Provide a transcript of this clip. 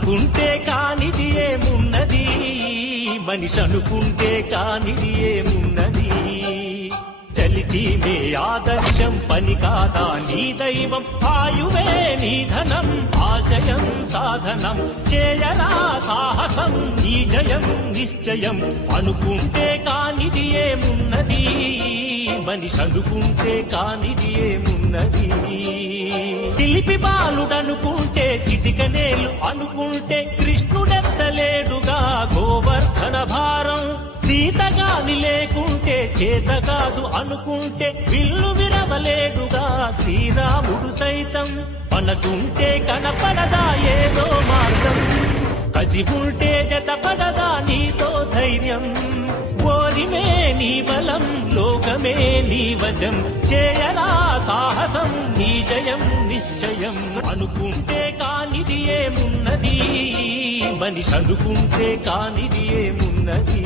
అనుకుంటే కానిది ఏమున్నది, మనిషి అనుకుంటే కానిది ఏమున్నది. చలిచి మే ఆదర్శం పని కాదా నీ దైవం, ఆయువే నీ ధనం ఆశయం సాధనం. చేయరా సాహసం నీ జయం నిశ్చయం. అనుకుంటే కానిది ఏమున్నది, మనిషి అనుకుంటే కానిది ఏమున్నది. శిల్పి బాలుడనుకుంటే చిటికనేలు అనుకుంటే కృష్ణుడెత్తలేడుగా గోవర్ధన భారం. సీతగాని లేకుంటే చేతగాదు అనుకుంటే విల్లు విరవలేడుగా శ్రీరాముడు సైతం. మనసుంటే కనపడదా ఏదో మార్గం, కసి ఉంటే జతపడదా నీతో ధైర్యం. ఓరిమే నీ బలం లోకమే నీ వశం, చేయరా సాహసం నీ జయం నిశ్చయం. అనుకుంటే కానిది ఏమున్నది, మనిషి అనుకుంటే కానిది ఏమున్నది.